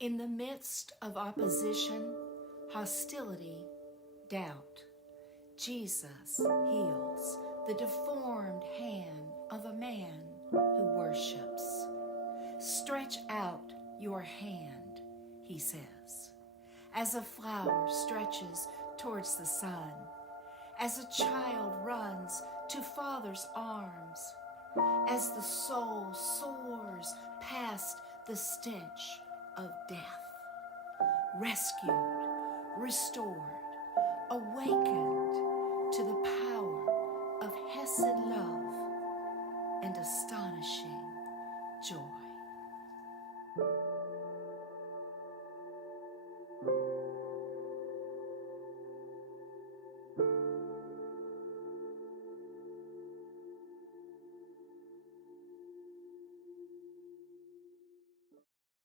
In the midst of opposition, hostility, doubt, Jesus heals the deformed hand of a man who worships. Stretch out your hand, he says, as a flower stretches towards the sun, as a child runs to father's arms, as the soul soars past the stench of death, rescued, restored, awakened to the power of Hesed love and astonishing joy.